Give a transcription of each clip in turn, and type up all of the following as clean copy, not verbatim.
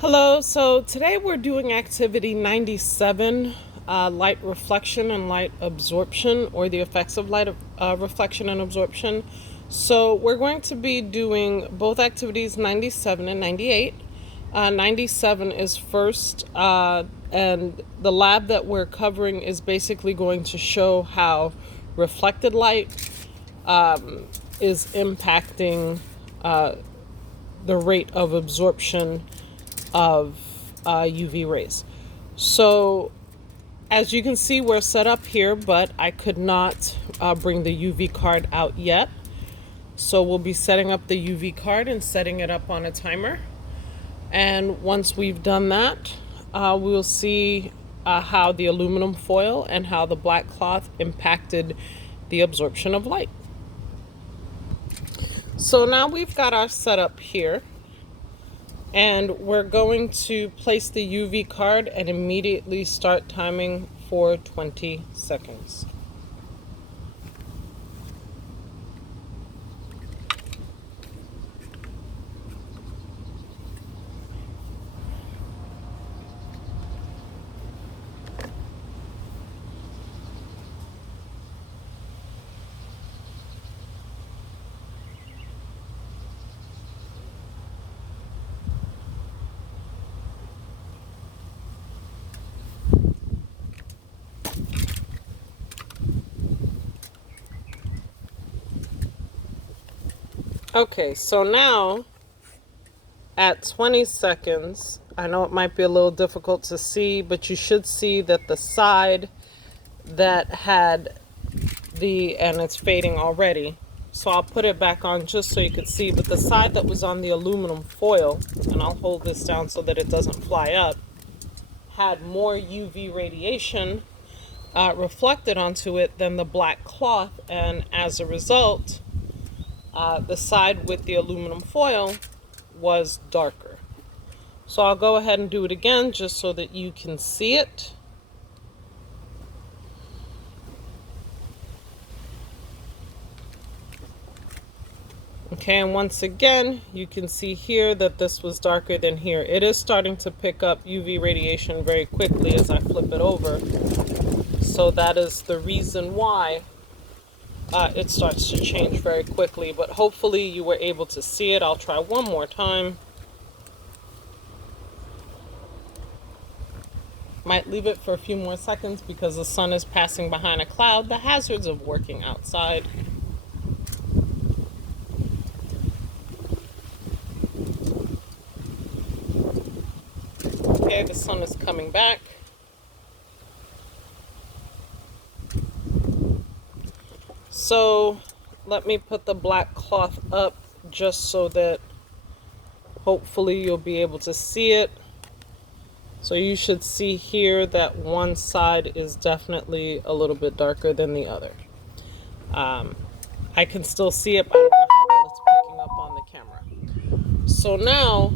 Hello, so today we're doing activity 97, light reflection and light absorption, or the effects of light reflection and absorption. So we're going to be doing both activities 97 and 98. 97 is first, and the lab that we're covering is basically going to show how reflected light is impacting the rate of absorption of UV rays. So as you can see, we're set up here, but I could not bring the UV card out yet. So we'll be setting up the UV card and setting it up on a timer. And once we've done that, we'll see how the aluminum foil and how the black cloth impacted the absorption of light. So now we've got our setup here. And we're going to place the UV card and immediately start timing for 20 seconds. Okay, so now at 20 seconds, I know it might be a little difficult to see, but you should see that the side that had and it's fading already, so I'll put it back on just so you could see, but the side that was on the aluminum foil, and I'll hold this down so that it doesn't fly up, had more UV radiation reflected onto it than the black cloth, and as a result, the side with the aluminum foil was darker. So I'll go ahead and do it again just so that you can see it. Okay, and once again, you can see here that this was darker than here. It is starting to pick up UV radiation very quickly as I flip it over. So that is the reason why it starts to change very quickly, but hopefully you were able to see it. I'll try one more time. Might leave it for a few more seconds because the sun is passing behind a cloud. The hazards of working outside. Okay, the sun is coming back. So let me put the black cloth up just so that hopefully you'll be able to see it. So you should see here that one side is definitely a little bit darker than the other. I can still see it, but I don't know how well it's picking up on the camera. So now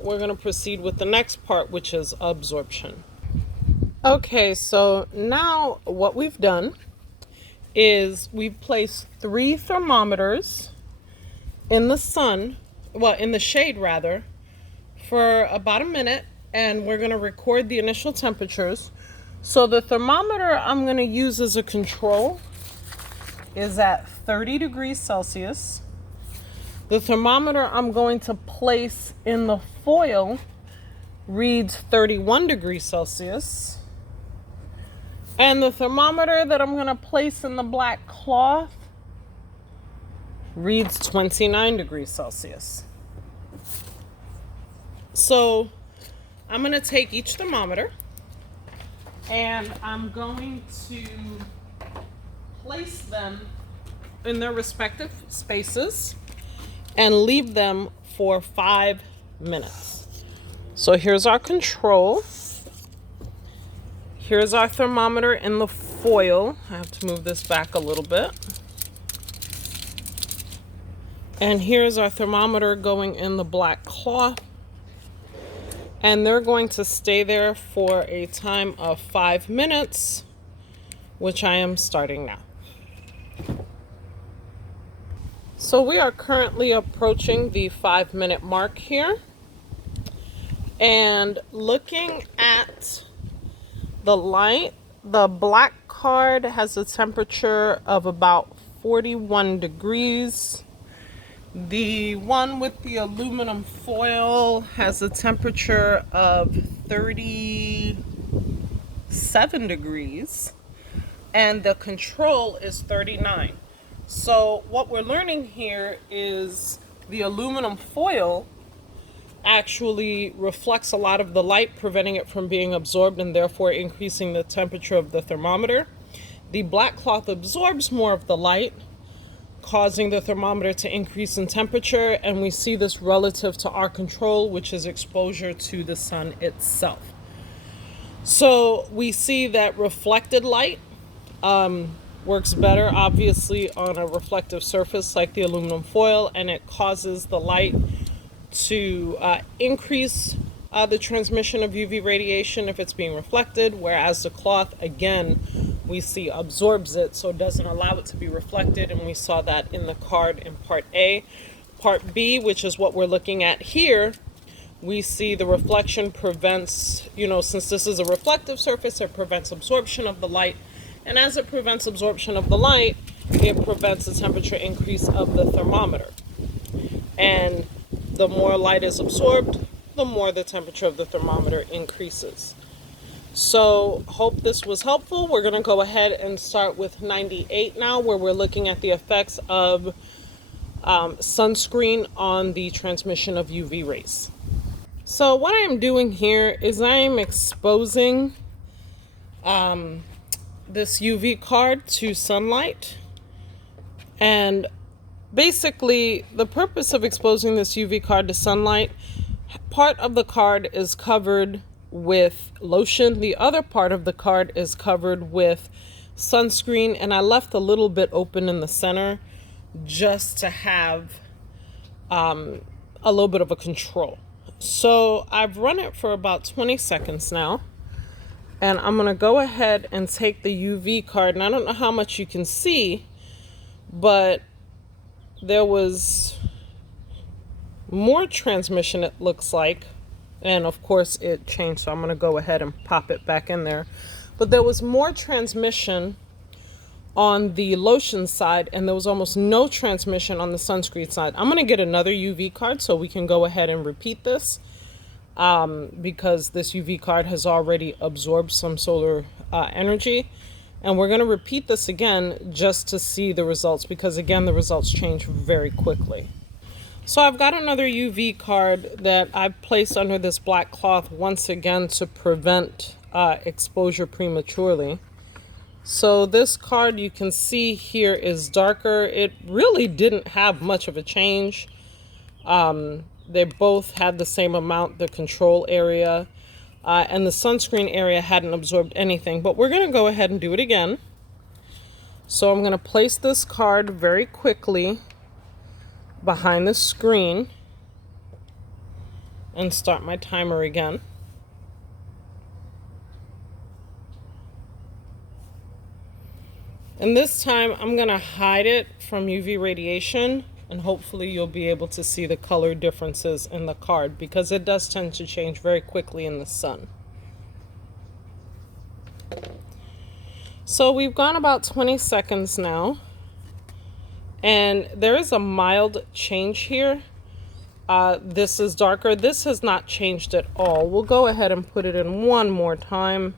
we're going to proceed with the next part, which is absorption. Okay, so now what we've done is we've placed 3 thermometers in the sun, well, in the shade rather, for about a minute, and we're going to record the initial temperatures. So the thermometer I'm going to use as a control is at 30 degrees Celsius. The thermometer I'm going to place in the foil reads 31 degrees Celsius. And the thermometer that I'm going to place in the black cloth reads 29 degrees Celsius. So I'm going to take each thermometer and I'm going to place them in their respective spaces and leave them for 5 minutes. So here's our control. Here's our thermometer in the foil. I have to move this back a little bit. And here's our thermometer going in the black cloth. And they're going to stay there for a time of 5 minutes, which I am starting now. So we are currently approaching the 5-minute mark here. And looking at the light, the black card has a temperature of about 41 degrees. The one with the aluminum foil has a temperature of 37 degrees. And the control is 39. So what we're learning here is the aluminum foil actually reflects a lot of the light, preventing it from being absorbed and therefore increasing the temperature of the thermometer. The black cloth absorbs more of the light, causing the thermometer to increase in temperature, and we see this relative to our control, which is exposure to the sun itself. So we see that reflected light works better, obviously, on a reflective surface like the aluminum foil, and it causes the light to increase the transmission of UV radiation if it's being reflected, whereas the cloth, again, we see absorbs it, so it doesn't allow it to be reflected, and we saw that in the card in part A. Part B, which is what we're looking at here, we see the reflection prevents, since this is a reflective surface, it prevents absorption of the light. And as it prevents absorption of the light, it prevents the temperature increase of the thermometer. And the more light is absorbed, the more the temperature of the thermometer increases. So, hope this was helpful. We're going to go ahead and start with 98 now, where we're looking at the effects of sunscreen on the transmission of UV rays. So what I'm doing here is I'm exposing this UV card to sunlight. And basically, the purpose of exposing this UV card to sunlight, part of the card is covered with lotion. The other part of the card is covered with sunscreen. And I left a little bit open in the center just to have a little bit of a control. So I've run it for about 20 seconds now. And I'm going to go ahead and take the UV card. And I don't know how much you can see, but there was more transmission, it looks like. And of course it changed, so I'm going to go ahead and pop it back in there. But there was more transmission on the lotion side, and there was almost no transmission on the sunscreen side. I'm going to get another UV card so we can go ahead and repeat this. Because this UV card has already absorbed some solar energy. And we're going to repeat this again just to see the results, because again, the results change very quickly. So I've got another UV card that I've placed under this black cloth once again to prevent exposure prematurely. So this card you can see here is darker. It really didn't have much of a change. They both had the same amount, the control area, and the sunscreen area hadn't absorbed anything. But we're going to go ahead and do it again. So I'm going to place this card very quickly behind the screen and start my timer again. And this time I'm going to hide it from UV radiation. And hopefully you'll be able to see the color differences in the card, because it does tend to change very quickly in the sun. So we've gone about 20 seconds now, and there is a mild change here. This is darker. This has not changed at all. We'll go ahead and put it in one more time.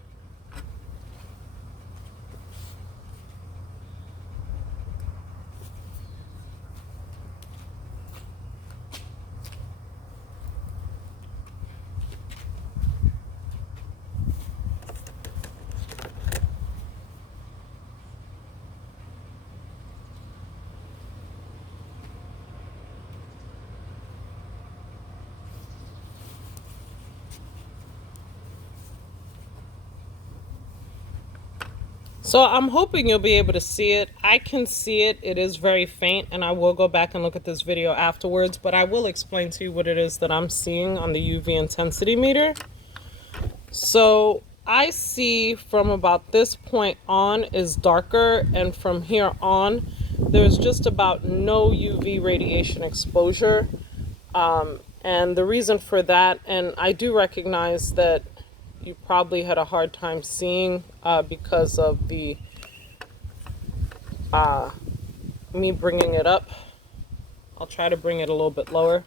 So I'm hoping you'll be able to see it. I can see it. It is very faint, and I will go back and look at this video afterwards, but I will explain to you what it is that I'm seeing on the UV intensity meter. So I see from about this point on is darker, and from here there's just about no UV radiation exposure. And the reason for that, and I do recognize that you probably had a hard time seeing because of the me bringing it up. I'll try to bring it a little bit lower.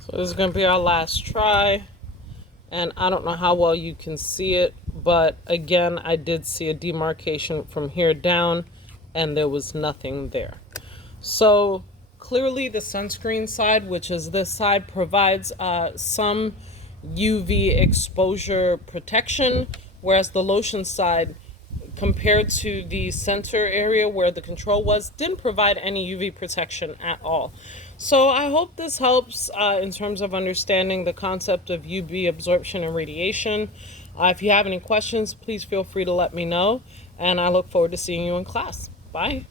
So this is going to be our last try, and I don't know how well you can see it, but again, I did see a demarcation from here down, and there was nothing there. So clearly the sunscreen side, which is this side, provides some UV exposure protection, whereas the lotion side, compared to the center area where the control was, didn't provide any UV protection at all. So I hope this helps in terms of understanding the concept of UV absorption and radiation. If you have any questions, please feel free to let me know, and I look forward to seeing you in class. Bye.